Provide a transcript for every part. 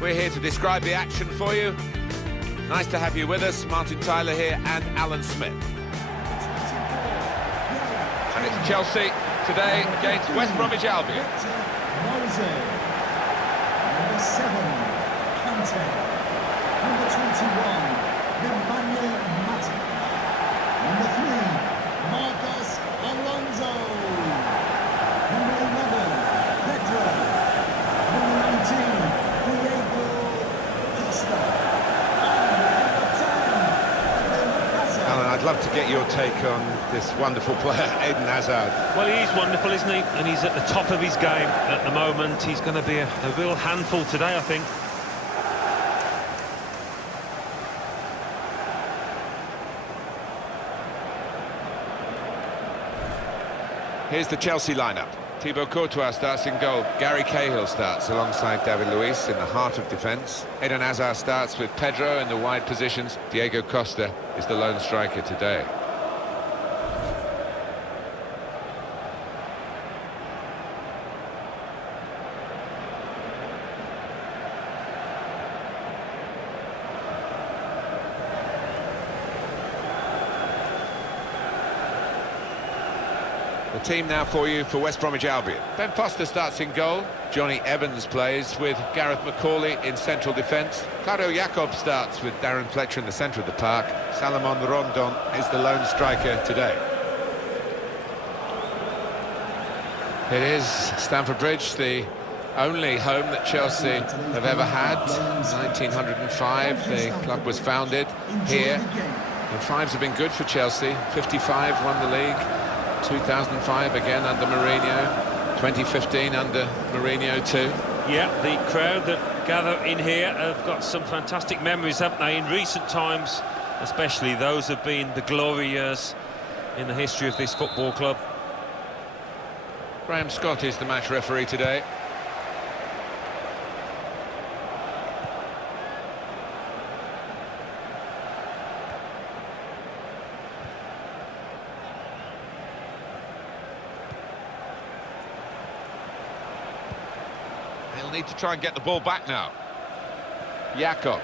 We're here to describe the action for you. Nice to have you with us. Martin Tyler here and Alan Smith. And it's Chelsea today against West Bromwich Albion. Number 7, Kante. Number 21, Nemanja Matic. Number 3, Marcos Alonso. Number 11, Pedro. Number 19, Diego Costa. Alan, I'd love to get your take on this wonderful player, Eden Hazard. Well, he is wonderful, isn't he? And he's at the top of his game at the moment. He's going to be a real handful today, I think. Here's the Chelsea lineup. Thibaut Courtois starts in goal. Gary Cahill starts alongside David Luiz in the heart of defence. Eden Hazard starts with Pedro in the wide positions. Diego Costa is the lone striker today. The team now for you for West Bromwich Albion. Ben Foster starts in goal. Johnny Evans plays with Gareth McCauley in central defence. Claudio Yacob starts with Darren Fletcher in the centre of the park. Salomon Rondon is the lone striker today. It is Stamford Bridge, the only home that Chelsea have ever had. 1905, the club was founded here. And fives have been good for Chelsea. 55 won the league. 2005 again under Mourinho, 2015 under Mourinho too. Yeah, the crowd that gather in here have got some fantastic memories, haven't they, in recent times, especially those have been the glory years in the history of this football club. Graham Scott is the match referee today. He'll need to try and get the ball back now. Yacob.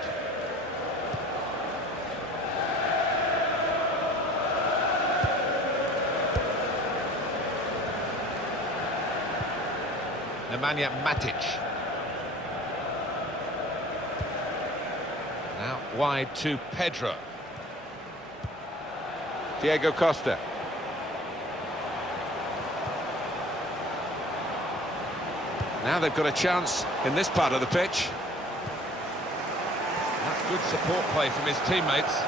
Nemanja Matic. Now wide to Pedro. Diego Costa. Now they've got a chance in this part of the pitch. That's good support play from his teammates.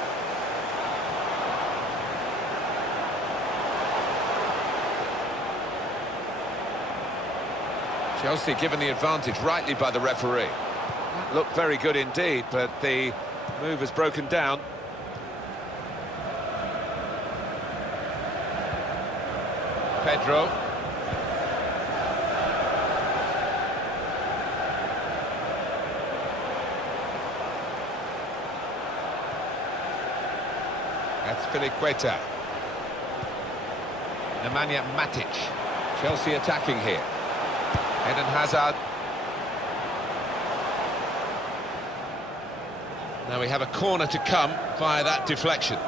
Chelsea given the advantage rightly by the referee. That looked very good indeed, but the move has broken down. Pedro. That's Filiqueta. Nemanja Matic. Chelsea attacking here. Eden Hazard. Now we have a corner to come via that deflection.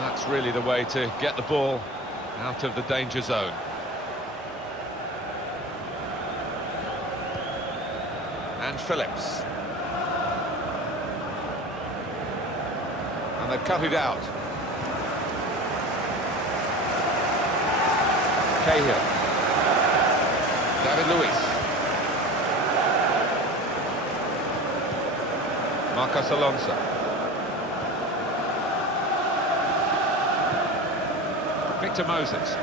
That's really the way to get the ball out of the danger zone. And Phillips. And they've cut it out. Cahill. David Luiz. Marcos Alonso. Victor Moses.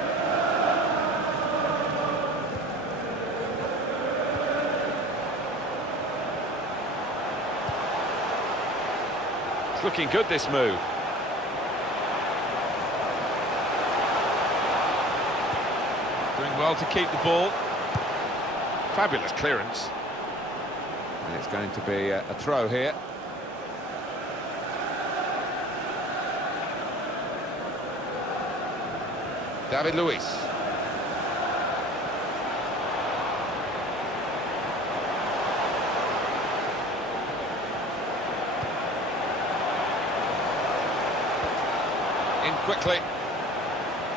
It's looking good, this move. Doing well to keep the ball. Fabulous clearance. And it's going to be a throw here. David Luiz. In quickly.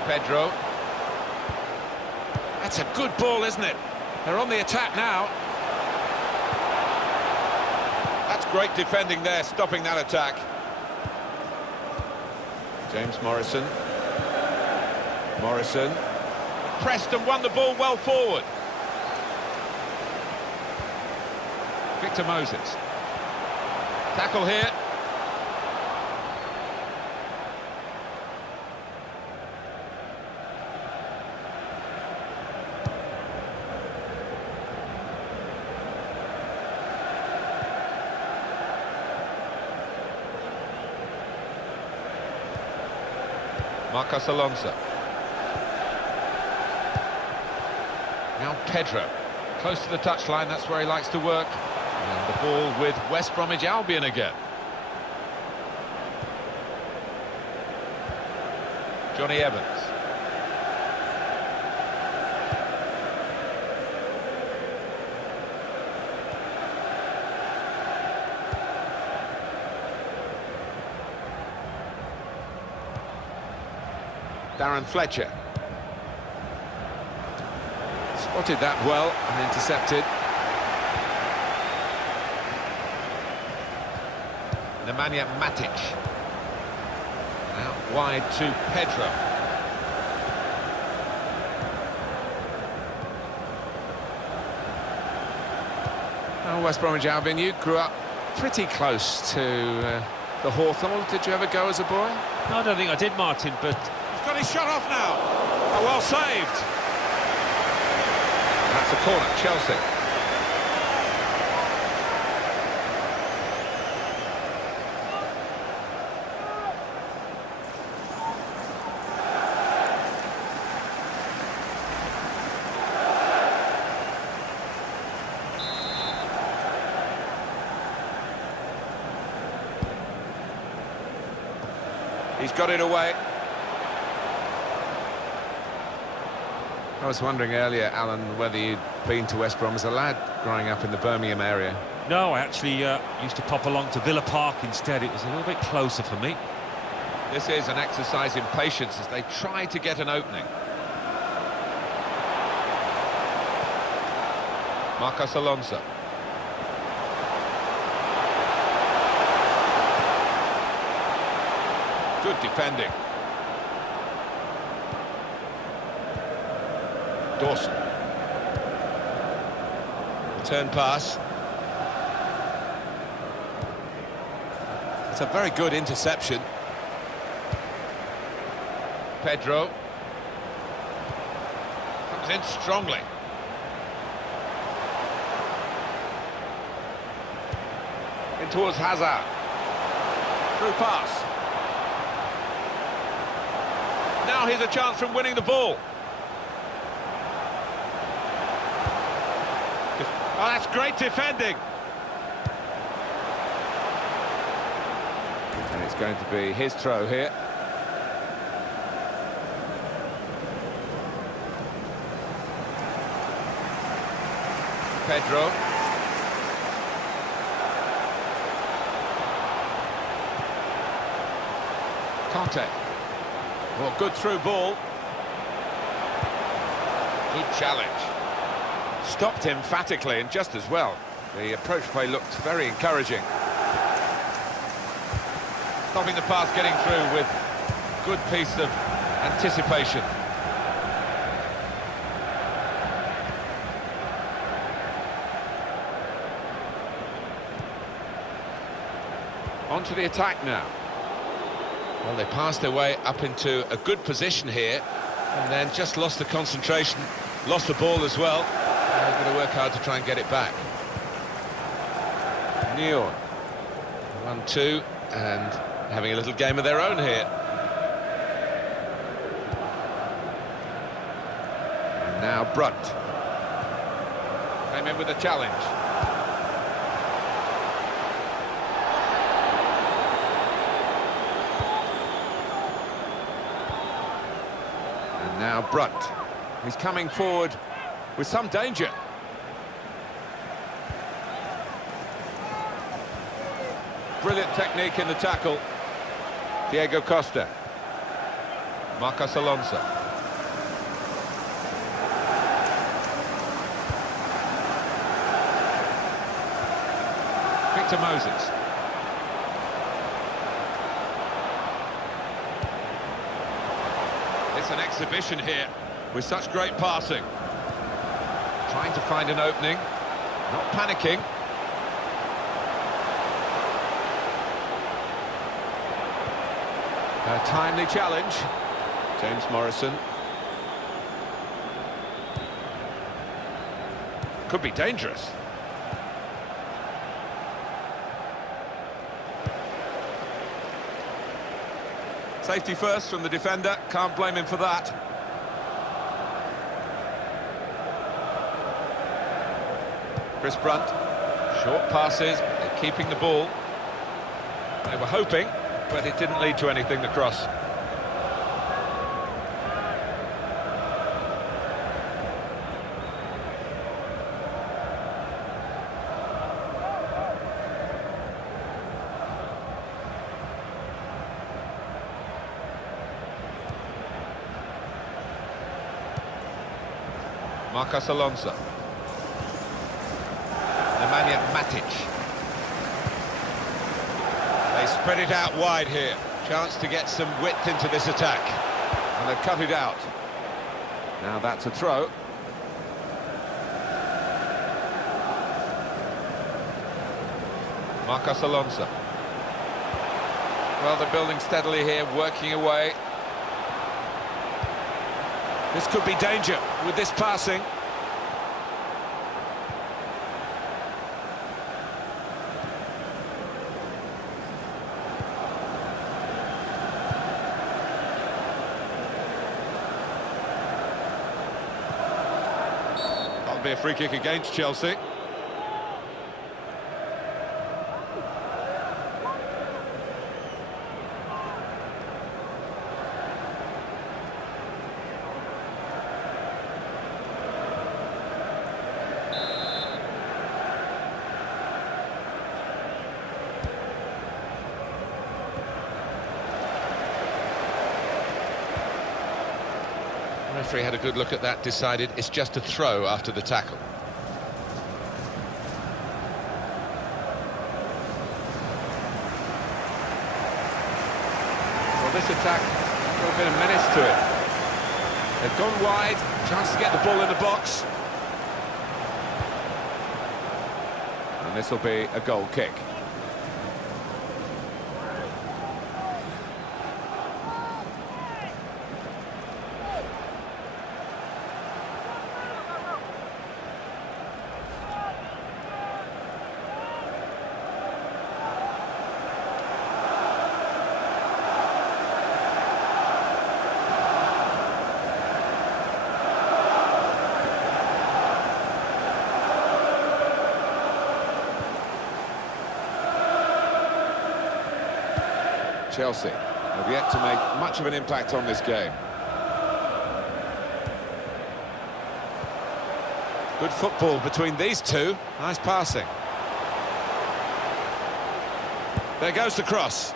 Pedro. That's a good ball, isn't it? They're on the attack now. That's great defending there, stopping that attack. James Morrison. Morrison. Pressed and won the ball well forward. Victor Moses. Tackle here. Marcos Alonso. Now Pedro. Close to the touchline, that's where he likes to work. And the ball with West Bromwich Albion again. Johnny Evans. Darren Fletcher. Spotted that well and intercepted. Nemanja Matic. Out wide to Pedro. Oh, West Bromwich Albion, you grew up pretty close to the Hawthorn. Did you ever go as a boy? No, I don't think I did, Martin, but... He's got his shot off now. Oh, well saved. That's a corner, Chelsea. He's got it away. I was wondering earlier, Alan, whether you'd been to West Brom as a lad growing up in the Birmingham area. No, I actually used to pop along to Villa Park instead. It was a little bit closer for me. This is an exercise in patience as they try to get an opening. Marcos Alonso. Good defending. Dawson. Return pass. It's a very good interception. Pedro. Comes in strongly. In towards Hazard. Through pass. Now here's a chance from winning the ball. Oh, that's great defending. And it's going to be his throw here. Pedro. Conte. Well, good through ball. Good challenge. Stopped emphatically and just as well. The approach play looked very encouraging. Stopping the pass, getting through with good piece of anticipation. On to the attack now. Well, they passed their way up into a good position here and then just lost the concentration, lost the ball as well. They're going to work hard to try and get it back. Neon. 1-2, and having a little game of their own here. And now Brunt. Came in with a challenge. And now Brunt. He's coming forward with some danger. Brilliant technique in the tackle. Diego Costa. Marcos Alonso. Victor Moses. It's an exhibition here with such great passing. Trying to find an opening, not panicking. A timely challenge. James Morrison. Could be dangerous. Safety first from the defender, can't blame him for that. Chris Brunt, short passes, but they're keeping the ball. They were hoping, but it didn't lead to anything, the cross. Marcos Alonso. Nemanja Matic. They spread it out wide here. Chance to get some width into this attack. And they've cut it out. Now that's a throw. Marcos Alonso. Well, they're building steadily here, working away. This could be danger with this passing. That'll be a free kick against Chelsea. The referee had a good look at that, decided it's just a throw after the tackle. Well, this attack has got a bit of menace to it. They've gone wide, chance to get the ball in the box. And this will be a goal kick. Chelsea have yet to make much of an impact on this game. Good football between these two. Nice passing. There goes the cross.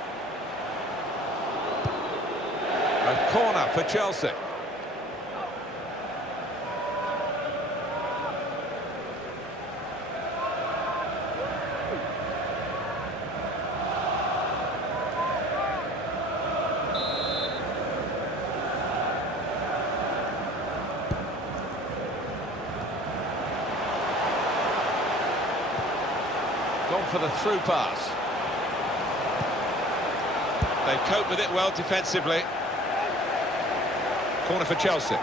A corner for Chelsea. Gone for the through pass. They cope with it well defensively. Corner for Chelsea.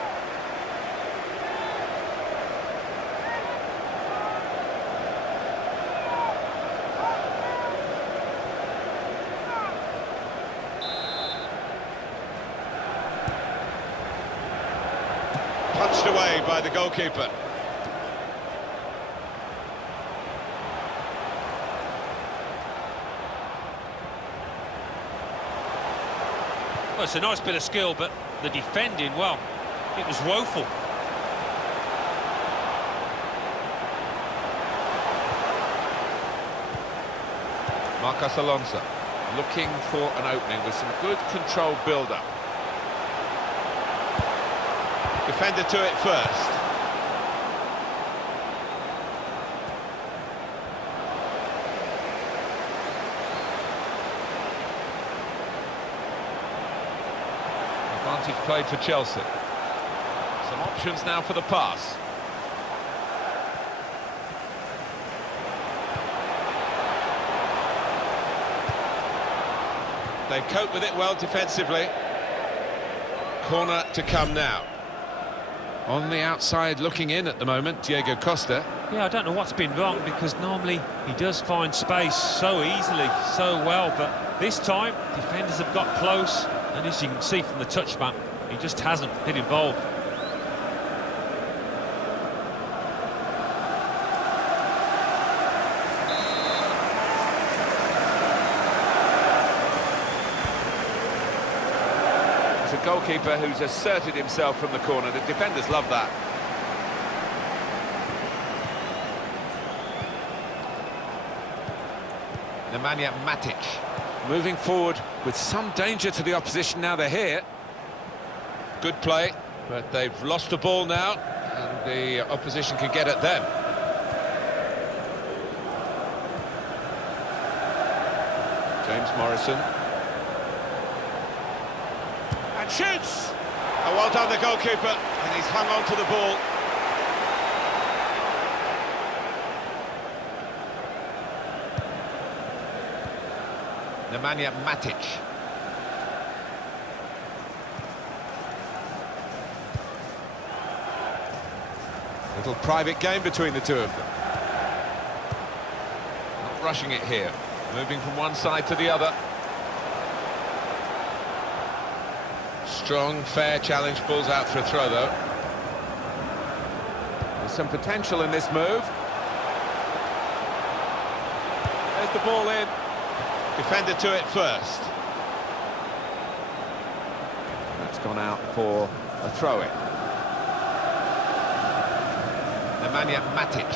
snatched away by the goalkeeper. Well, it's a nice bit of skill, but the defending, well, it was woeful. Marcos Alonso looking for an opening with some good controlled build-up. Defender to it first. Advantage played for Chelsea. Some options now for the pass. They cope with it well defensively. Corner to come now. On the outside looking in at the moment, Diego Costa. Yeah, I don't know what's been wrong, because normally he does find space so easily, so well, but this time defenders have got close, and as you can see from the touch map, he just hasn't been involved. A goalkeeper who's asserted himself from the corner. The defenders love that. Nemanja Matic moving forward with some danger to the opposition. Now they're here. Good play, but they've lost the ball now, and the opposition can get at them. James Morrison. And shoots! Oh, well done the goalkeeper, and he's hung on to the ball. Nemanja Matic. Little private game between the two of them. Not rushing it here, moving from one side to the other. Strong, fair challenge, pulls out for a throw though. There's some potential in this move. There's the ball in. Defender to it first. That's gone out for a throw-in. Nemanja Matic.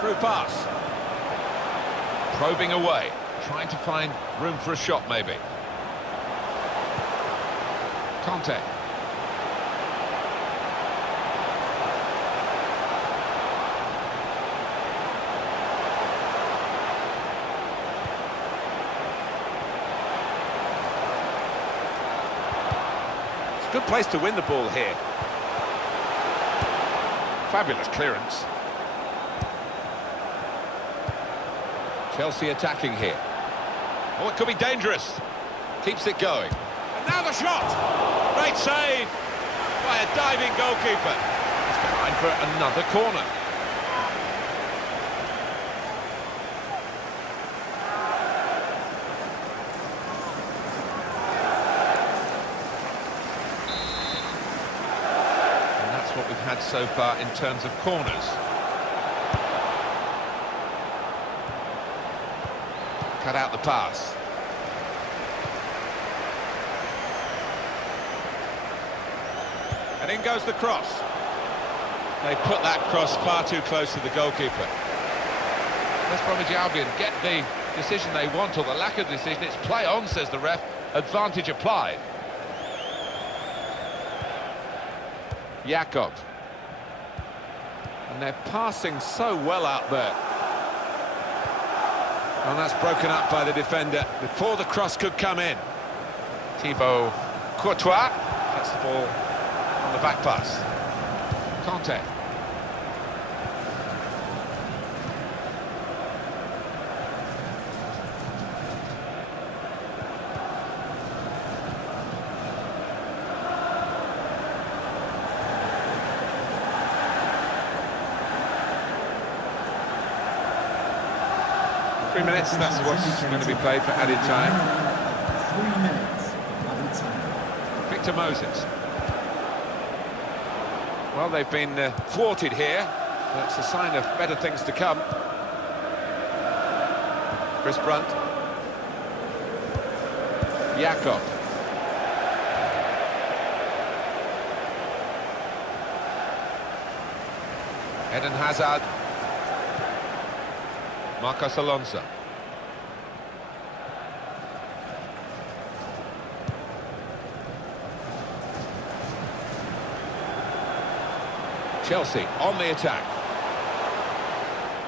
Through pass. Probing away. Trying to find room for a shot maybe. Conte. It's a good place to win the ball here. Fabulous clearance. Chelsea attacking here. Oh, it could be dangerous. Keeps it going. And now the shot! Great save by a diving goalkeeper. He's behind for another corner. And that's what we've had so far in terms of corners. Cut out the pass. And in goes the cross. They put that cross far too close to the goalkeeper. West Bromwich Albion get the decision they want, or the lack of decision. It's play on, says the ref. Advantage applied. Jakob. And they're passing so well out there. And that's broken up by the defender before the cross could come in. Thibaut Courtois gets the ball on the back pass. Conte. Minutes, that's what's going to be played for added time. 3 minutes added time. Victor Moses. Well, they've been thwarted here. That's a sign of better things to come. Chris Brunt. Jakob. Eden Hazard. Marcos Alonso. Chelsea on the attack.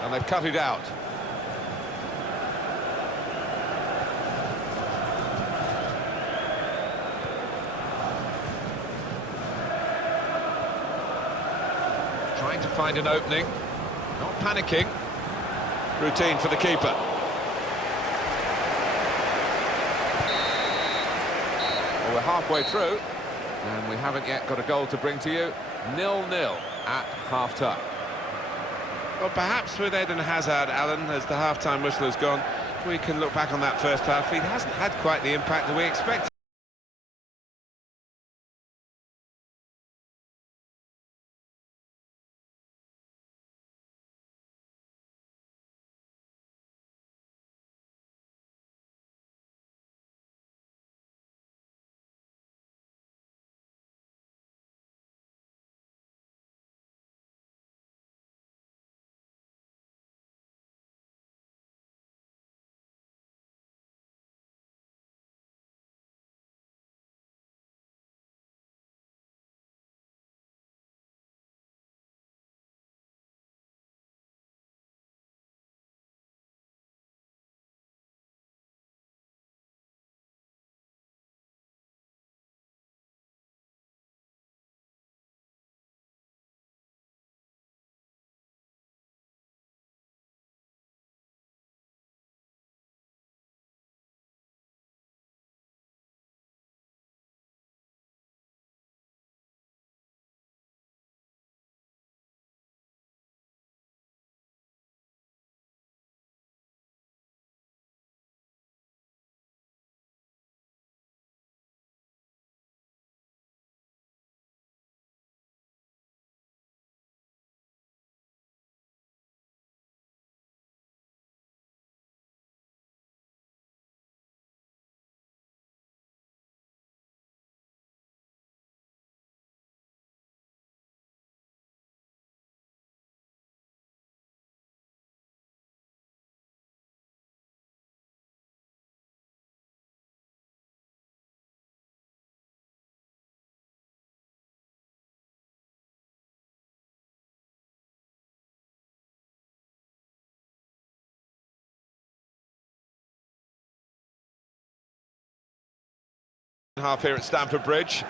And they've cut it out. Trying to find an opening. Not panicking. Routine for the keeper. Well, we're halfway through, and we haven't yet got a goal to bring to you. 0-0 at half-time. Well, perhaps with Eden Hazard, Alan, as the half-time whistle has gone, we can look back on that first half. He hasn't had quite the impact that we expected. Half here at Stamford Bridge.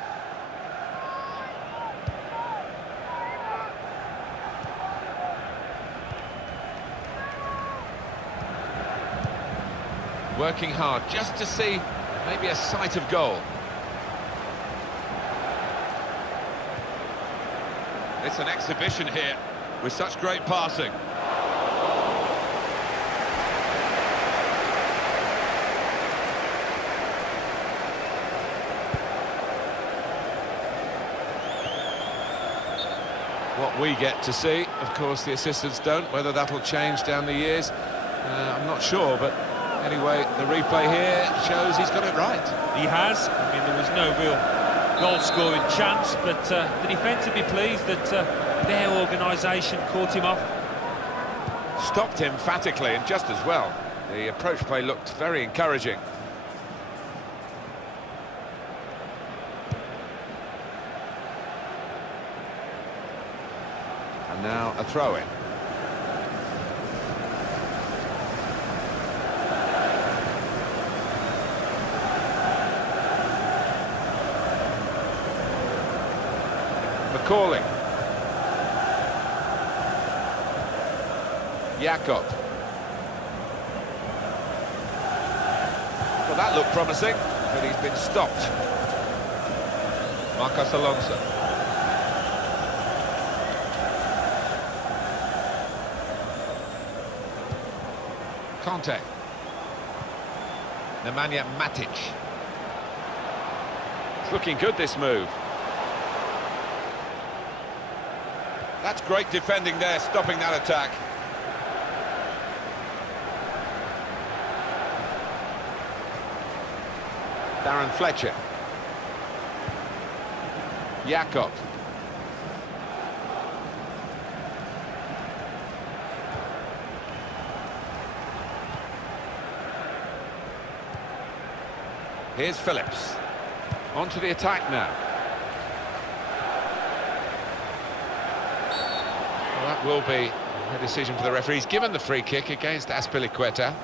Working hard just to see maybe a sight of goal. It's an exhibition here with such great passing. What we get to see, of course the assistants don't. Whether that'll change down the years, I'm not sure, but anyway, the replay here shows he's got it right. He has. I mean, there was no real goal-scoring chance, but the defence would be pleased that their organisation caught him off. Stopped him emphatically, and just as well. The approach play looked very encouraging. And now a throw-in. McCauley. Jakob. Well, that looked promising, but he's been stopped. Marcos Alonso. Conte. Nemanja Matic. It's looking good, this move. That's great defending there, stopping that attack. Darren Fletcher. Jakob. Here's Phillips. On to the attack now. Well, that will be a decision for the referee. He's given the free kick against Azpilicueta.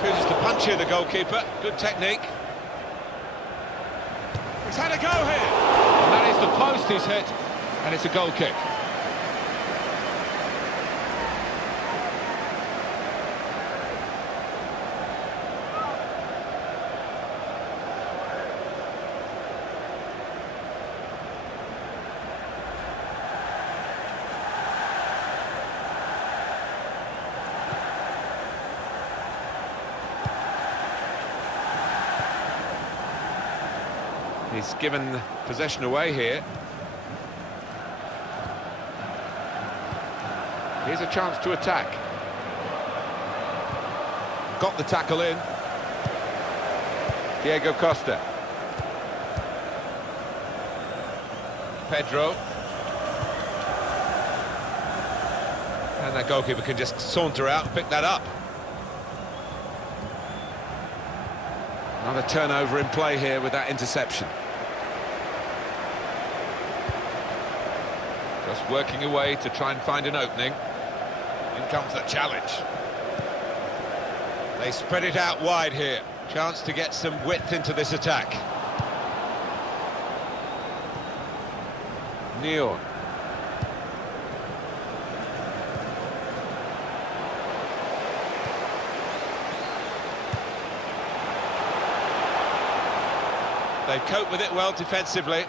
Chooses to punch here, the goalkeeper. Good technique. He's had a go here. And that is the post he's hit, and it's a goal kick. He's given possession away here. Here's a chance to attack. Got the tackle in. Diego Costa. Pedro. And that goalkeeper can just saunter out and pick that up. Another turnover in play here with that interception. Just working away to try and find an opening. In comes the challenge. They spread it out wide here. Chance to get some width into this attack. Neon. They cope with it well defensively.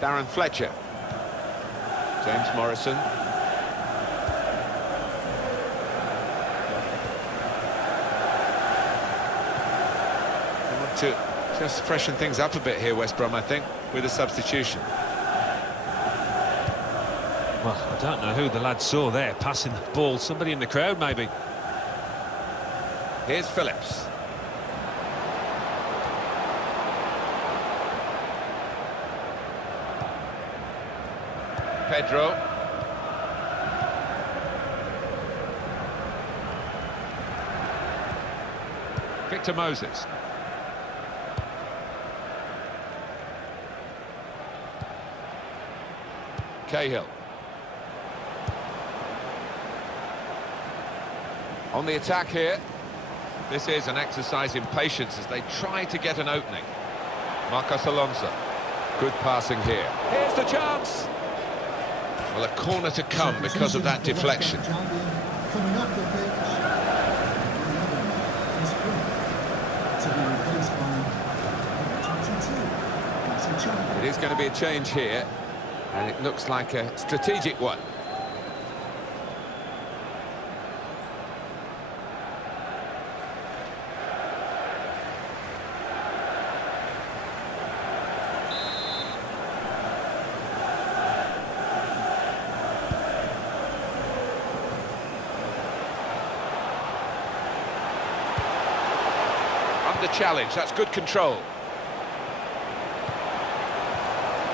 Darren Fletcher. James Morrison. They want to just freshen things up a bit here, West Brom, I think, with a substitution. Well, I don't know who the lad saw there passing the ball. Somebody in the crowd, maybe. Here's Phillips. Pedro. Victor Moses. Cahill. On the attack here. This is an exercise in patience as they try to get an opening. Marcos Alonso. Good passing here. Here's the chance. Well, a corner to come because of that deflection. Coming up the pitch. To be replaced by 22. It is going to be a change here, and it looks like a strategic one. Under challenge, that's good control.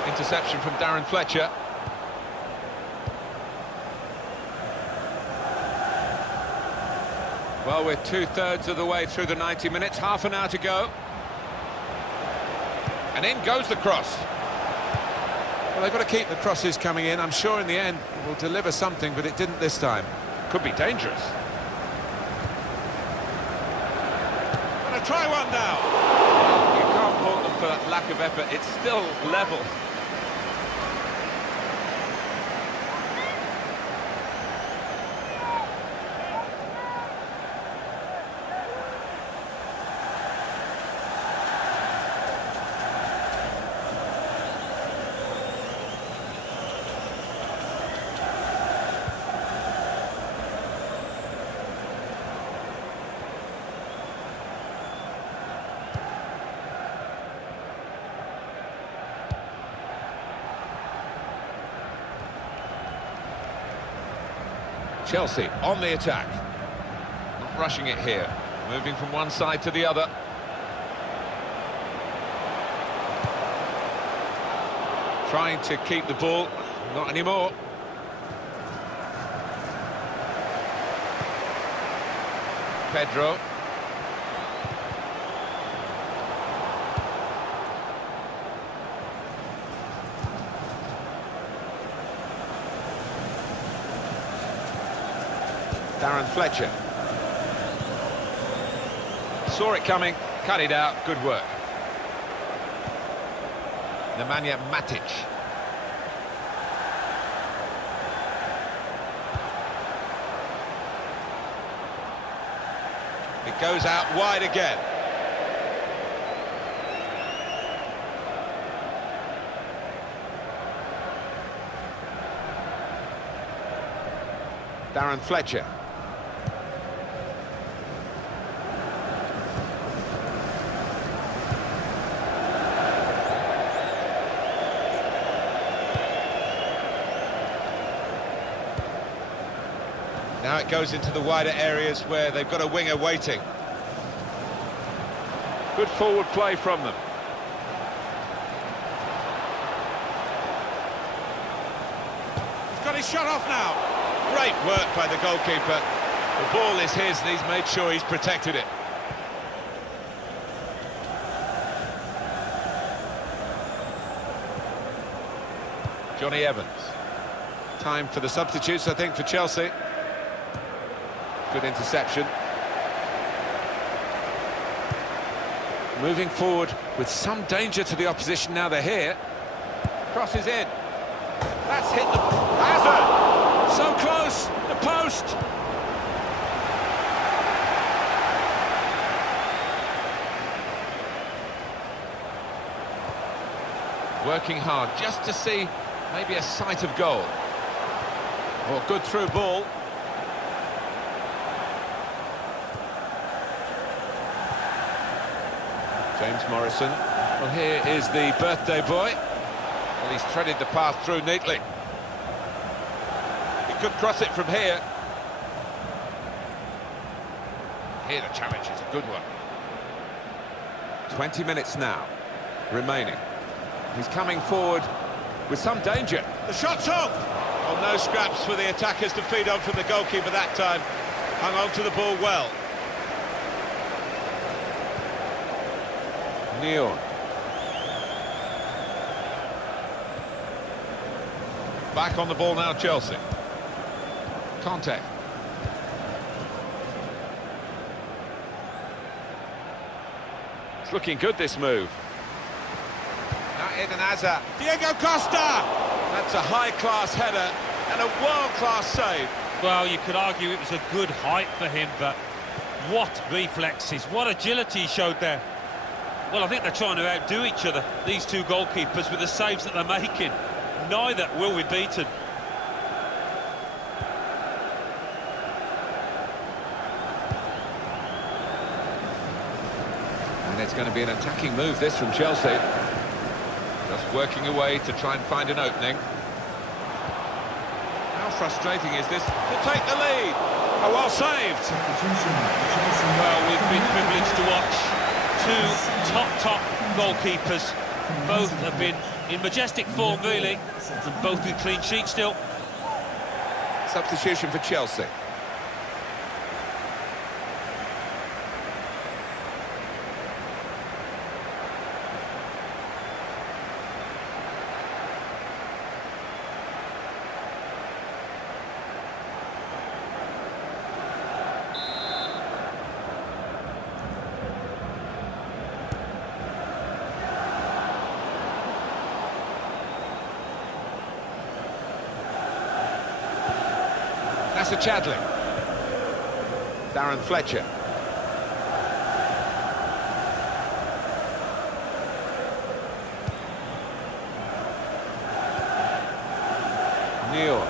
Interception from Darren Fletcher. Well, we're two-thirds of the way through the 90 minutes, half an hour to go. And in goes the cross. Well, they've got to keep the crosses coming in. I'm sure in the end it will deliver something, but it didn't this time. Could be dangerous. Gonna try one now. You can't fault them for that lack of effort. It's still level. Chelsea on the attack. Not rushing it here. Moving from one side to the other. Trying to keep the ball. Not anymore. Pedro. Darren Fletcher. Saw it coming, cut it out, good work. Nemanja Matic. It goes out wide again. Darren Fletcher. Now it goes into the wider areas where they've got a winger waiting. Good forward play from them. He's got his shot off now. Great work by the goalkeeper. The ball is his and he's made sure he's protected it. Johnny Evans. Time for the substitutes, I think, for Chelsea. Good interception. Moving forward with some danger to the opposition now they're here. Crosses in. That's hit the... Hazard! So close! The post! Working hard just to see maybe a sight of goal. Oh, good through ball. James Morrison. Well, here is the birthday boy. Well, he's threaded the path through neatly. He could cross it from here. Here the challenge is a good one. 20 minutes now remaining. He's coming forward with some danger. The shot's on! Well, no scraps for the attackers to feed on from the goalkeeper that time. Hung on to the ball well. Neon. Back on the ball now, Chelsea. Contact. It's looking good, this move. Now Eden Hazard. Diego Costa! That's a high-class header and a world-class save. Well, you could argue it was a good height for him, but what reflexes, what agility he showed there. Well, I think they're trying to outdo each other, these two goalkeepers, with the saves that they're making. Neither will be beaten. And it's going to be an attacking move, this, from Chelsea. Just working away to try and find an opening. How frustrating is this to take the lead? Oh, well saved. Well, we've been privileged to watch two top goalkeepers. Both have been in majestic form, really, and both with clean sheets still. Substitution for Chelsea. That's a Chadley. Darren Fletcher. Neal.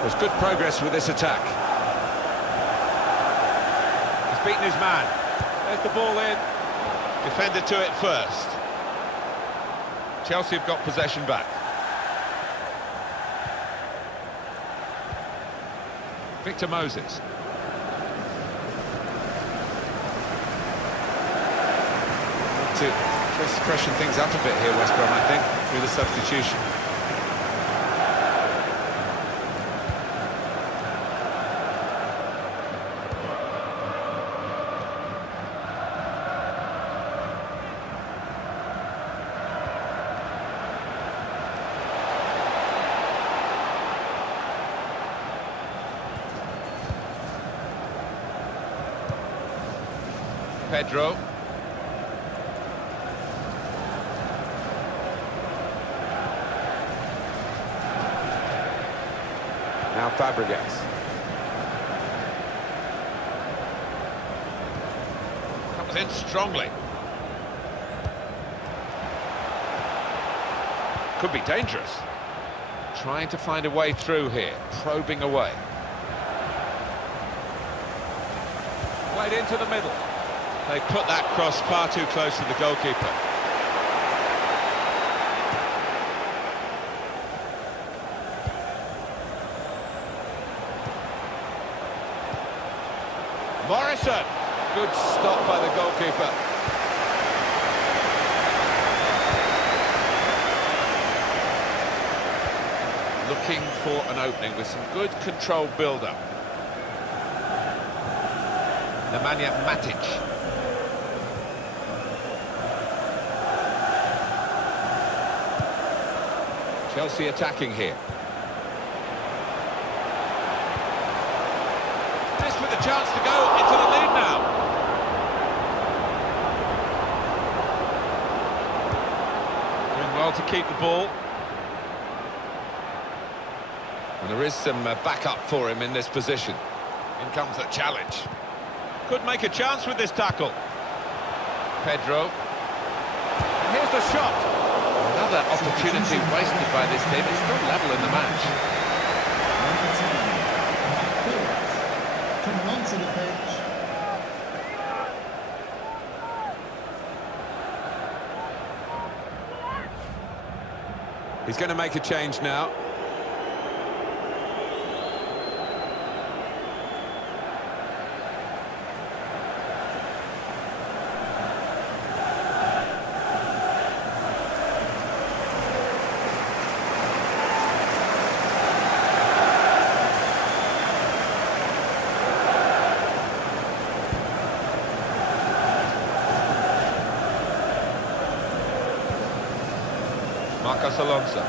There's good progress with this attack. He's beaten his man. There's the ball in. Defender to it first. Chelsea have got possession back. Victor Moses. To just freshen things up a bit here, West Brom, I think, through the substitution. Pedro. Now Fabregas. Comes in strongly. Could be dangerous. Trying to find a way through here, probing away. Played into the middle. They put that cross far too close to the goalkeeper. Morrison. Good stop by the goalkeeper. Looking for an opening with some good controlled build-up. Nemanja Matic. Chelsea attacking here. This with a chance to go into the lead now. Doing well to keep the ball. And there is some backup for him in this position. In comes the challenge. Could make a chance with this tackle. Pedro. And here's the shot. Another opportunity wasted by this team. It's still level in the match. Coming onto the pitch. He's going to make a change now. Marcos Alonso.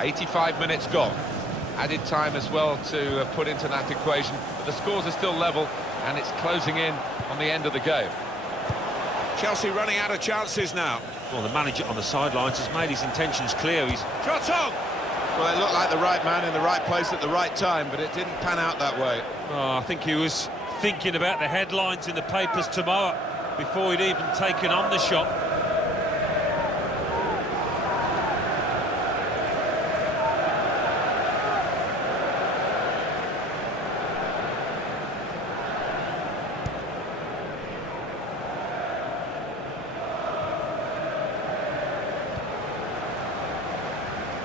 "85 minutes gone." Added time as well to put into that equation, but the scores are still level and it's closing in on the end of the game. Chelsea running out of chances now. Well, the manager on the sidelines has made his intentions clear. He's Shot on! Well, it looked like the right man in the right place at the right time, but it didn't pan out that way. I think he was thinking about the headlines in the papers tomorrow before he'd even taken on the shot.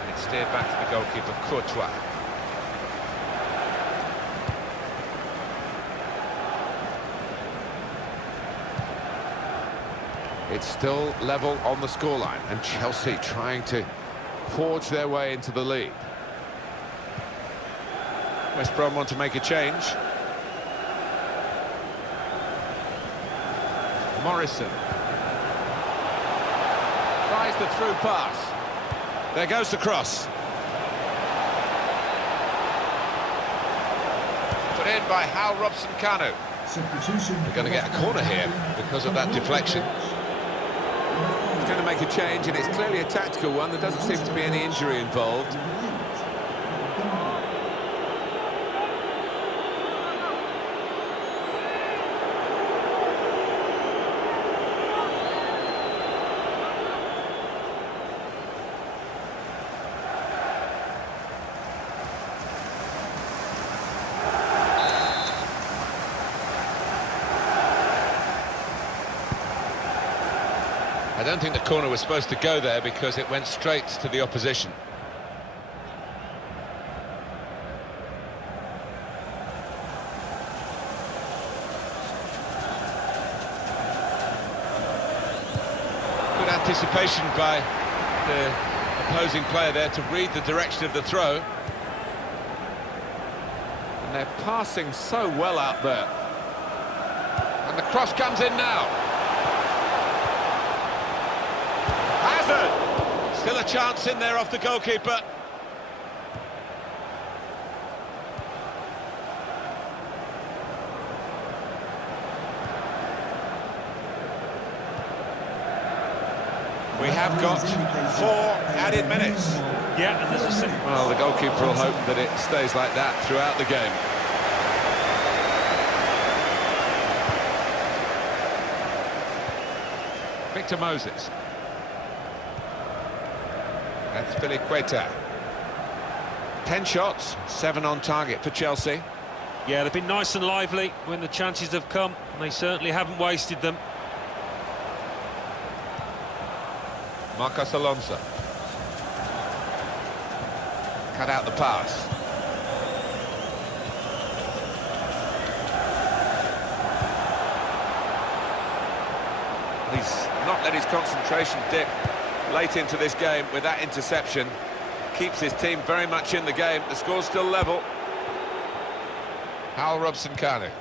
It's steered back to the goalkeeper, Courtois. It's still level on the scoreline, and Chelsea trying to forge their way into the lead. West Brom want to make a change. Morrison. Tries the through pass. There goes the cross. Put in by Hal Robson-Kanu. They're going to get a corner here because of that deflection. He's going to make a change, and it's clearly a tactical one. There doesn't seem to be any injury involved. I don't think the corner was supposed to go there because it went straight to the opposition. Good anticipation by the opposing player there to read the direction of the throw. And they're passing so well out there. And the cross comes in now. Hazard! Still a chance in there off the goalkeeper. We have got 4 added minutes. Yeah, and there's a second. Well, the goalkeeper will hope that it stays like that throughout the game. Victor Moses. That's Queta. 10 shots, 7 on target for Chelsea. Yeah, they've been nice and lively when the chances have come, and they certainly haven't wasted them. Marcos Alonso. Cut out the pass. He's not let his concentration dip late into this game with that interception. Keeps his team very much in the game. The score's still level. Hal Robson-Kanu.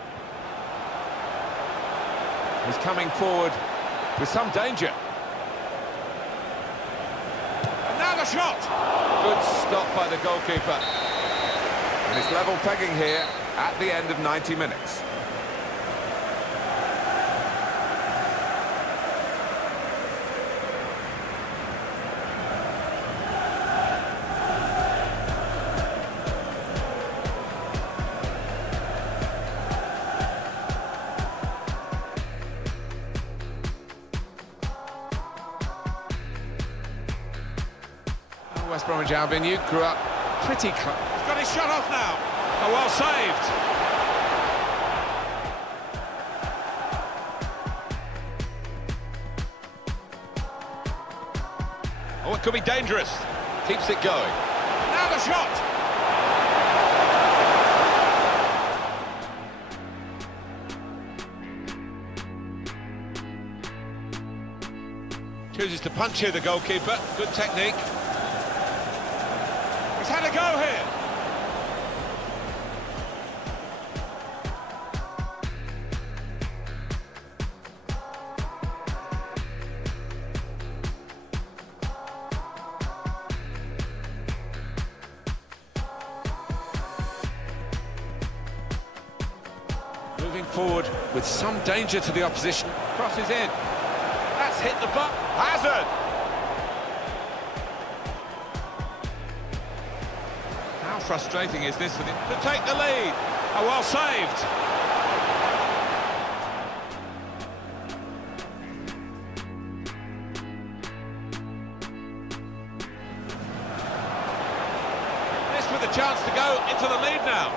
He's coming forward with some danger. And now the shot! Good stop by the goalkeeper. And it's level pegging here at the end of 90 minutes. West Bromwich Albion, you grew up pretty close. He's got his shot off now. Oh, well saved. Oh, it could be dangerous. Keeps it going. Now the shot. Chooses to punch here, the goalkeeper. Good technique. He's had a go here. Moving forward with some danger to the opposition. Crosses in. That's hit the butt. Hazard! How frustrating is this for him to take the lead? Oh, well saved. This with a chance to go into the lead now.